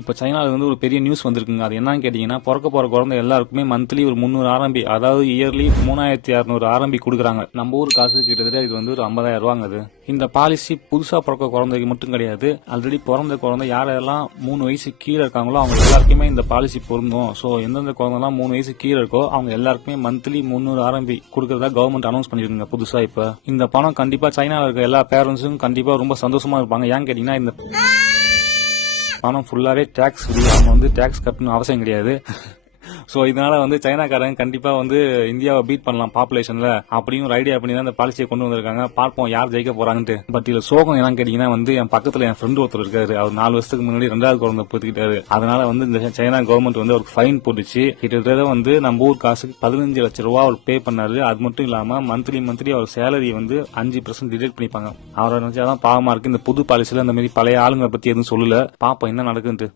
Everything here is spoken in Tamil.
இப்போ சைனால வந்து ஒரு பெரிய நியூஸ் வந்திருக்குங்க. அது என்னன்னு கேட்டீங்கன்னா, பிறக்க போற குழந்தை எல்லாருக்குமே மந்த்லி ஒரு 300 ஆர்எம்பி, அதாவது இயர்லி 3600 ஆர்எம்பி கொடுக்குறாங்க. நம்ம ஊர் காசு கிட்டத்தட்ட இது வந்து ஒரு 50,000 ரூபாங்க. அது இந்த பாலிசி புதுசா பிறக்க குழந்தைக்கு மட்டும் கிடையாது. ஆல்ரெடி பிறந்த குழந்தை யாரெல்லாம் 3 வயசு கீழே இருக்காங்களோ அவங்க எல்லாருக்குமே இந்த பாலிசி பொருந்தும். ஸோ எந்தெந்த குழந்தைலாம் 3 வயசு கீழே இருக்கோ அவங்க எல்லாருக்குமே மந்த்லி 300 ஆர்எம்பி கொடுக்கறதா கவர்மெண்ட் அனௌன்ஸ் பண்ணிருக்குங்க புதுசா. இப்ப இந்த பணம் கண்டிப்பா சைனால இருக்க எல்லா பேரண்ட்ஸும் கண்டிப்பா ரொம்ப சந்தோஷமா இருப்பாங்க. ஏன்னு கேட்டீங்கன்னா, இந்த பணம் ஃபுல்லாவே டேக்ஸ் ஃப்ரீ. அவங்க வந்து டேக்ஸ் கட்டணும் அவசியம் கிடையாது. ஸோ இதனால வந்து சைனாக்காரங்க கண்டிப்பா வந்து இந்தியாவை பீட் பண்ணலாம் பாப்புலேஷன்ல அப்படின்னு ஒரு ஐடியா பண்ணி தான் இந்த பாலிசியை கொண்டு வந்திருக்காங்க. பார்ப்போம் யார் ஜெயிக்க போறாங்கன்ட்டு. பட் இதுல சோகம் என்னன்னு கேட்டீங்கன்னா வந்து என் பக்கத்துல என் ஃப்ரெண்ட் ஒருத்தர் இருக்காரு. அவர் 4 வருஷத்துக்கு முன்னாடி 2வது குழந்தை போத்துக்கிட்டாரு. அதனால வந்து இந்த சைனா கவர்மெண்ட் வந்து ஒரு ஃபைன் போட்டுச்சு. கிட்டத்தட்ட வந்து நம்ம ஊர் காசுக்கு 15 லட்சம் ரூபாய் அவர் பே பண்ணாரு. அது மட்டும் இல்லாம மந்த்லி அவர் சேலரி வந்து 5% டிடெக்ட் பண்ணிப்பாங்க. அவரை நினைச்சாதான் பாவமா இருக்கு. இந்த புது பாலிசியில இந்த மாதிரி பழைய ஆளுங்களை பத்தி எதுவும் சொல்லல. பாப்போம் என்ன நடக்குன்ட்டு.